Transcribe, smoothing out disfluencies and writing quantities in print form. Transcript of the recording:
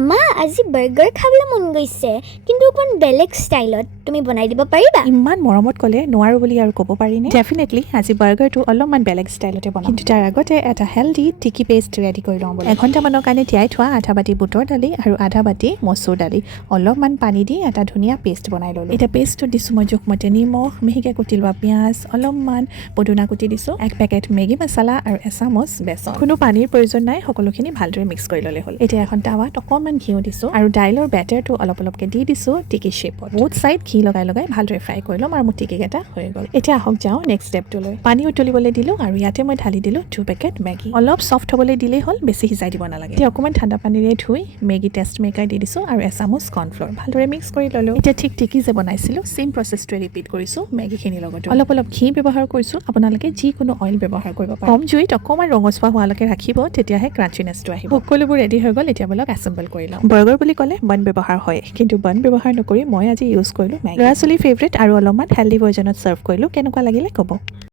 মামা আজি বাৰ্গাৰ খাবলৈ মন গৈছে কিন্তু অকণ বেলেগ ষ্টাইলত তুমি বনাই দিব পাৰিবা ইমান মৰমত ক'লে নোৱাৰো বুলি আৰু ক'ব পাৰিনে ডেফিনেটলি আজি বাৰ্গাৰটো অলপমান বেলেগ ষ্টাইলতে বনাম কিন্তু তাৰ আগতে এটা হেল্ডি টিকি পেষ্ট ৰেডি কৰি লওঁ এঘণ্টামানৰ কাৰণে তিয়াই থোৱা আধা বাতি বুটৰ দালি আৰু আধা বাতি মচুৰ দালি অলপমান পানী দি এটা ধুনীয়া পেষ্ট বনাই ল'লোঁ এতিয়া পেষ্টটো দিছোঁ মই জোখমতে নিমখ মিহিকৈ কুটি লোৱা পিঁয়াজ অলপমান পদুনা কুটি দিছোঁ এক পেকেট মেগী মছলা আৰু এচামুচ বেচন কোনো পানীৰ প্ৰয়োজন নাই সকলোখিনি ভালদৰে মিক্স কৰি ল'লে হ'ল এতিয়া এখন টাৱাত অকণমান ঘিউ দিছোঁ আৰু দাইলৰ বেটাৰটো অলপ অলপকৈ দি দিছোঁ টিকি শ্বেপত বহুত চাইড ঘি লগাই লগাই ভালদৰে ফ্ৰাই কৰি ল'ম আৰু মোৰ টিকিকেইটা হৈ গ'ল এতিয়া আহক যাওঁ নেক্সট ষ্টেপটোলৈ পানী উতলিবলৈ দিলোঁ আৰু ইয়াতে মই ঢালি দিলোঁ 2 পেকেট মেগী অলপ ছফ্ট হ'বলৈ দিলেই হ'ল বেছি সিজাই দিব নালাগে এতিয়া অকণমান ঠাণ্ডা পানীৰে ধুই মেগী টেষ্ট মেকাৰ দি দিছোঁ আৰু এচামুচ কৰ্ণফ্ল'ৰ ভালদৰে মিক্স কৰি ল'লোঁ এতিয়া ঠিক টিকি যে বনাইছিলোঁ চেম প্ৰচেছটোৱে ৰিপিট কৰিছোঁ মেগীখিনিৰ লগত অলপ অলপ ঘি ব্যৱহাৰ কৰিছোঁ আপোনালোকে যিকোনো অইল ব্যৱহাৰ কৰিব পাৰে কম জুইত অকণমান ৰঙচুৱা হোৱালৈকে ৰাখিব তেতিয়াহে ক্ৰাঞ্চিনেছটো আহিব সকলোবোৰ ৰেডি হৈ গ'ল এতিয়া বলক এছেম্বল কৰি লওঁ বাৰ্গাৰ বুলি ক'লে বান ব্যৱহাৰ হয় কিন্তু বান ব্যৱহাৰ নকৰি মই আজি ইউজ কৰিলোঁ মেগী ল'ৰা ছোৱালীৰ ফেভৰেট আৰু অলপমান হেল্ডি ভাৰ্জনত চাৰ্ভ কৰিলোঁ কেনেকুৱা লাগিলে ক'ব